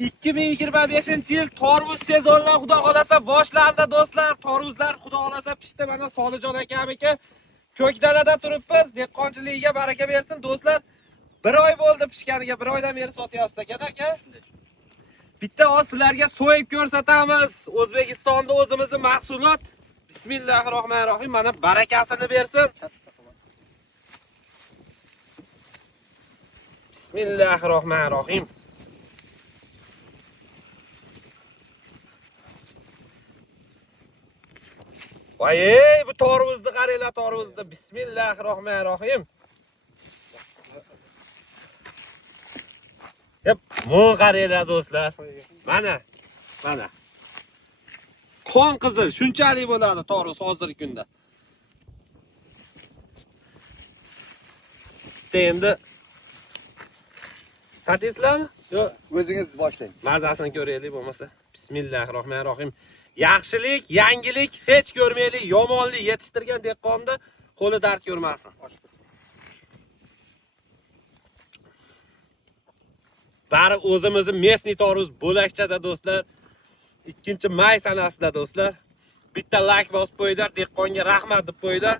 2025-yil torvuz sezonidan xudo xolasa boshlarida do'stlar, torvuzlar xudo xolasa pishdi. Mana Solijon akamiki ko'kdalada turibmiz. Dehqonchiligiga baraka bersin do'stlar. 1 oy bo'ldi pishganiga, 1 oydan beri sotyapsiz aka. Bitta sizlarga so'yib ko'rsatamiz. O'zbekistonda o'zimizning mahsulot. Bismillahirrohmanirrohim. Mana barakasini bersin. Bismillahirrohmanirrohim. Voy, bu torvuzni qaranglar, torvuzni. Bismillahirrohmanirrohim. Yep, mo'ng qaranglar do'stlar. Mana. Qon qizil, shunchalik bo'ladi torvuz hozirgi kunda. Endi Tatislarmi? Yo'q, o'zingiz boshlang. mazasini ko'raylik bo'lmasa. Bismillahirrohmanirrohim. Yaxshilik, yangilik hech ko'rmaylik, yomonlik yetishtirgan dehqonni qo'li dard ko'rmasin. Bari o'zimizning mesniy torvuz bo'lakchada do'stlar. 2-may sanasida do'stlar. Bitta like bosib qo'yinglar, dehqonga rahmat deb qo'yinglar.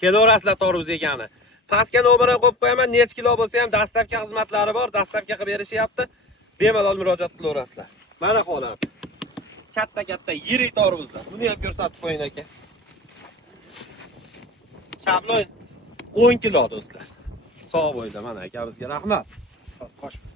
Kelaverasizlar torvuz yegani. Pastga nomerni qo'yib qo'yaman, nech kilo bo'lsa ham dastlabki xizmatlari bor, dastlabki qilib berishyapti. Bemalol murojaat qilaverasizlar. Mana holat. Katta yirik torvuzlar. Buni ham ko'rsatib qo'ying aka. Shablon 10 kilo do'stlar. Sog' bo'yda mana akamizga rahmat. Qo'shimiz.